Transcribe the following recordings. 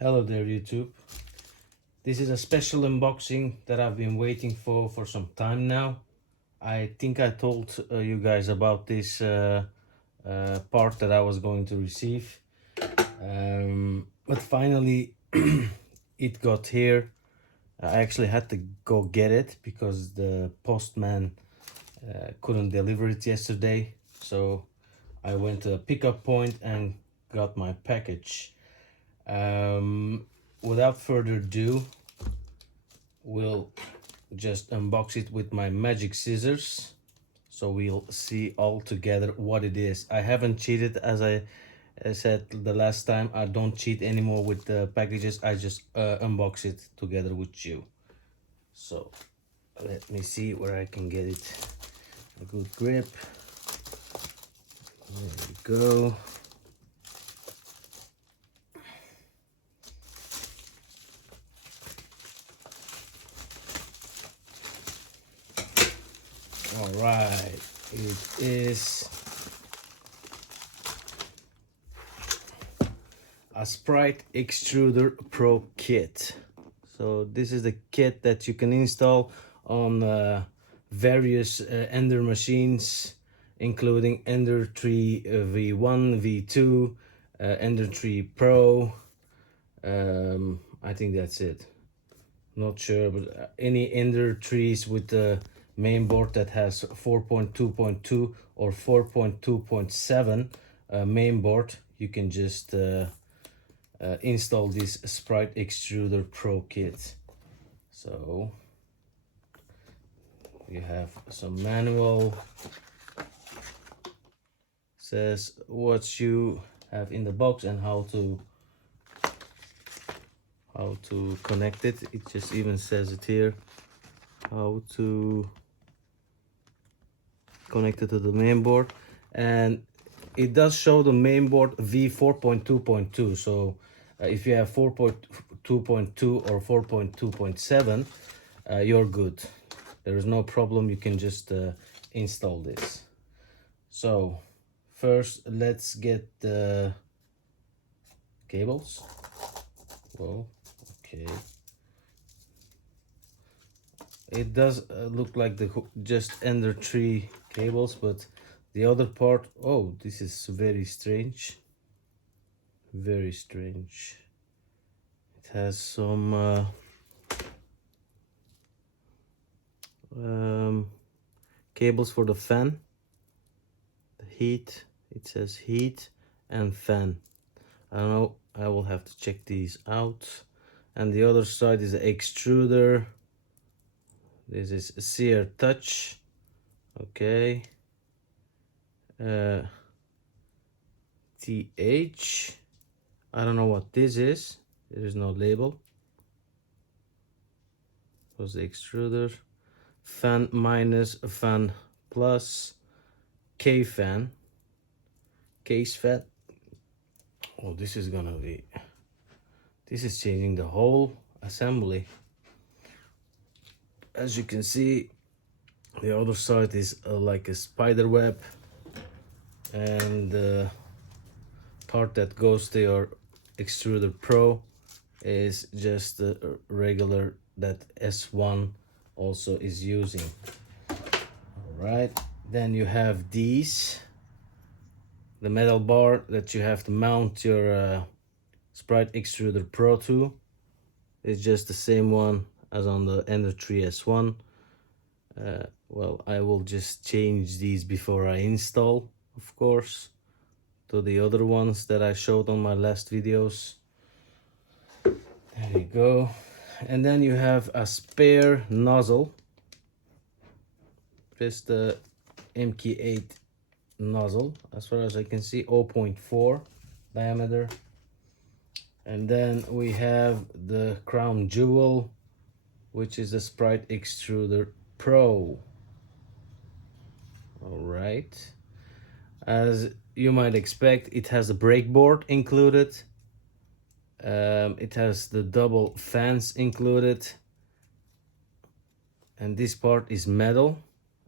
Hello there YouTube. This is a special unboxing that I've been waiting for some time now. I think I told you guys about this part that I was going to receive, but finally it got here. I actually had to go get it because the postman couldn't deliver it yesterday, so I went to a pickup point and got my package. Without further ado, we'll just unbox it with my magic scissors, so we'll see all together what it is. I haven't cheated, as I said the last time. I don't cheat anymore with the packages. I just unbox it together with you. So let me see where I can get it a good grip. There we go. All right, it is a Sprite Extruder Pro kit. So this is the kit that you can install on various Ender machines, including Ender 3 V1, V2, Ender 3 Pro. I think that's it. Not sure, but any Ender 3s with the main board that has 4.2.2 or 4.2.7 main board, you can just install this Sprite Extruder Pro kit. So you have some manual, says what you have in the box and how to connect it. It just even says it here, how to connect it to the main board, and it does show the main board V4.2.2. so if you have 4.2.2 or 4.2.7, you're good. There is no problem. You can just install this. So first, let's get the cables. Whoa, okay. It does look like the just Ender 3 cables, but the other part, oh, this is very strange. Very strange. It has some cables for the fan, the heat. It says heat and fan. I don't know, I will have to check these out. And the other side is the extruder. This is Sear Touch. Okay. TH. I don't know what this is. There is no label. Was the extruder. Fan minus, fan plus, K fan, case fan. Oh, this is gonna be, this is changing the whole assembly. As you can see, the other side is like a spider web, and the part that goes to your Extruder Pro is just the regular that S1 also is using. All right, then you have these, the metal bar that you have to mount your Sprite Extruder Pro to. It's just the same one as on the Ender 3 S1. Well, I will just change these before I install, of course, to the other ones that I showed on my last videos. There you go. And then you have a spare nozzle. Just the MK8 nozzle, as far as I can see, 0.4 diameter. And then we have the crown jewel, which is the Sprite Extruder Pro. All right. As you might expect, it has a brake board included. It has the double fans included, and this part is metal,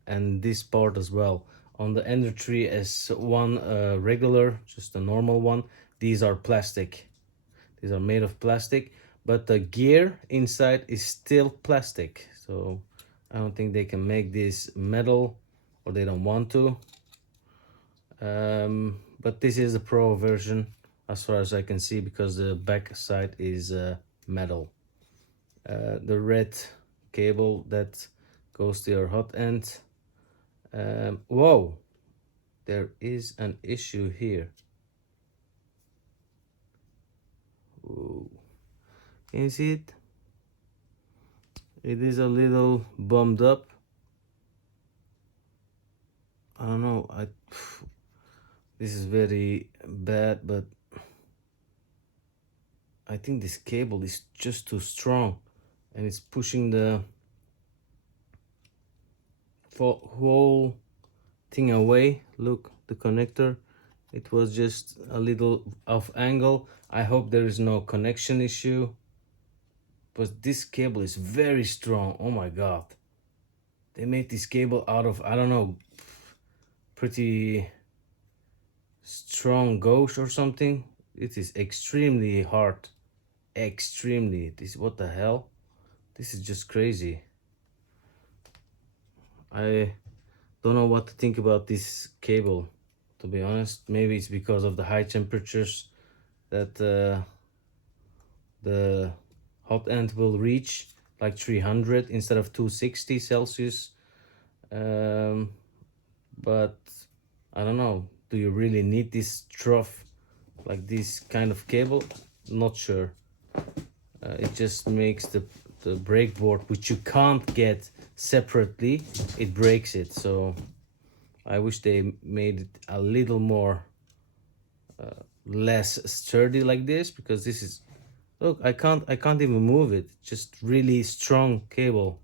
and this part as well. On the Ender 3 S1 regular, just a normal one, these are plastic. These are made of plastic, but the gear inside is still plastic. So I don't think they can make this metal, or they don't want to. But this is the Pro version as far as I can see, because the back side is metal. The red cable that goes to your hot end. Whoa, there is an issue here. Ooh. Can you see it? It is a little bummed up. I don't know. This is very bad, but I think this cable is just too strong, and it's pushing the whole thing away. Look, the connector, it was just a little off angle. I hope there is no connection issue, but this cable is very strong. Oh my god, they made this cable out of, I don't know, pretty strong gauche or something. It is extremely hard, extremely. This, what the hell, this is just crazy. I don't know what to think about this cable, to be honest. Maybe it's because of the high temperatures that the hot end will reach, like 300 instead of 260 Celsius. But I don't know, do you really need this trough, like this kind of cable? Not sure. It just makes the breakboard, which you can't get separately, it breaks it. So I wish they made it a little more less sturdy like this, because this is, look, I can't even move it. Just really strong cable.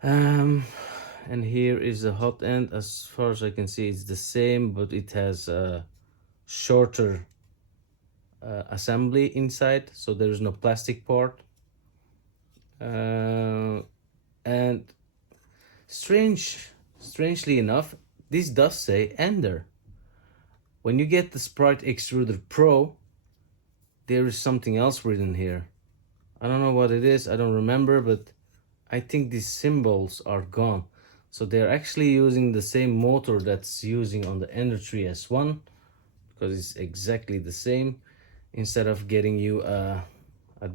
And here is the hot end. As far as I can see, it's the same, but it has a shorter assembly inside, so there is no plastic part. And strangely enough, this does say Ender. When you get the Sprite Extruder Pro, there is something else written here. I don't know what it is, I don't remember, but I think these symbols are gone. So they're actually using the same motor that's using on the Ender 3 S1, because it's exactly the same, instead of getting you a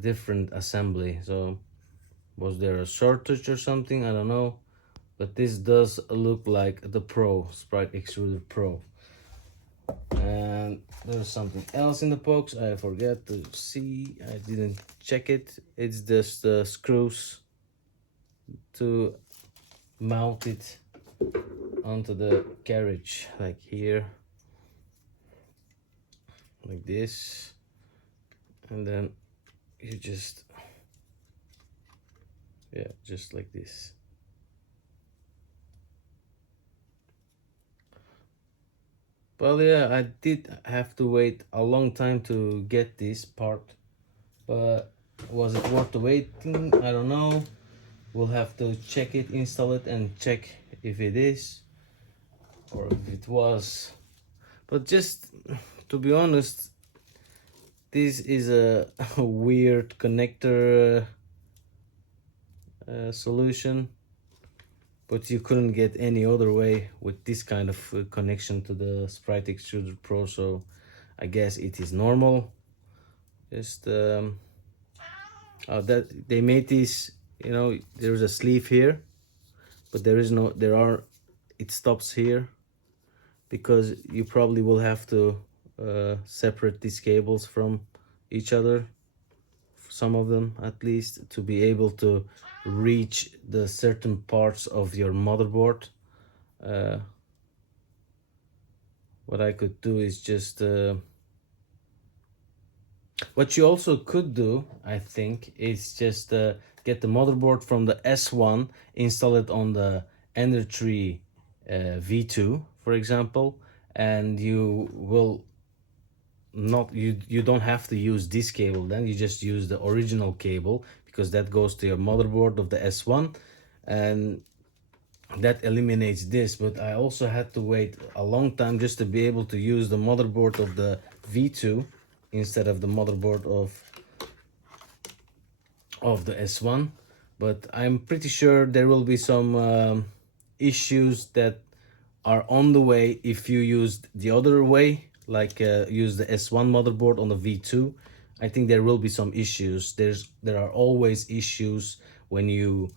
different assembly. So was there a shortage or something? I don't know. But this does look like the Pro, Sprite Extruder Pro. And there's something else in the box. I forgot to see. I didn't check it. It's just the screws to mount it onto the carriage, like here, like this. And then you just, yeah, just like this. Well, yeah, I did have to wait a long time to get this part, but was it worth the waiting? I don't know. We'll have to check it, install it, and check if it is, or if it was. But just to be honest, this is a weird connector solution, but you couldn't get any other way with this kind of connection to the Sprite Extruder Pro, so I guess it is normal. Just that they made this, you know, there's a sleeve here, but there is no, it stops here, because you probably will have to separate these cables from each other, some of them at least, to be able to reach the certain parts of your motherboard. What I could do is just what you also could do, I think, is just get the motherboard from the S1, install it on the Ender 3 V2, for example, and you will not, you don't have to use this cable. Then you just use the original cable, because that goes to your motherboard of the S1, and that eliminates this. But I also had to wait a long time just to be able to use the motherboard of the V2 instead of the motherboard of the S1. But I'm pretty sure there will be some issues that are on the way if you use the other way, like use the S1 motherboard on the V2. I think there will be some issues. There are always issues when you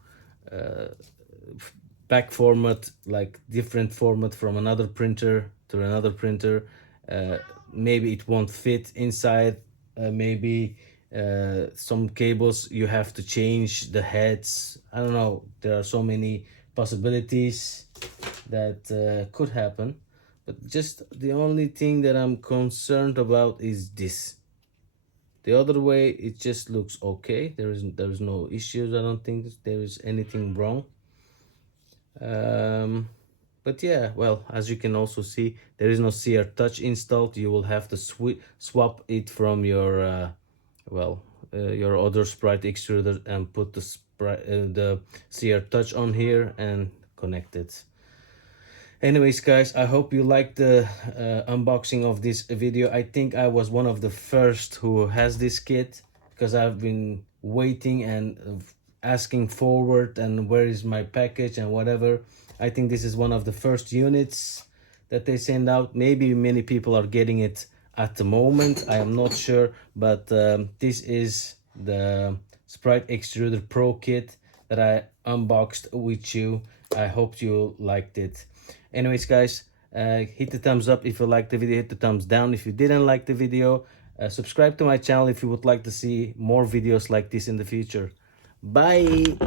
back format, like different format from another printer to another printer. Maybe it won't fit inside. Maybe some cables you have to change the heads. I don't know. There are so many possibilities that could happen. But just the only thing that I'm concerned about is this. The other way, it just looks okay. There's no issues. I don't think there is anything wrong. But yeah, well, as you can also see, there is no CR Touch installed. You will have to swap it from your your other Sprite extruder and put the CR Touch on here and connect it. Anyways, guys, I hope you liked the unboxing of this video. I think I was one of the first who has this kit, because I've been waiting and asking forward and where is my package and whatever. I think this is one of the first units that they send out. Maybe many people are getting it at the moment, I am not sure, but this is the Sprite Extruder Pro kit that I unboxed with you. I hope you liked it. Anyways, guys, hit the thumbs up if you liked the video, hit the thumbs down if you didn't like the video. Subscribe to my channel if you would like to see more videos like this in the future. Bye!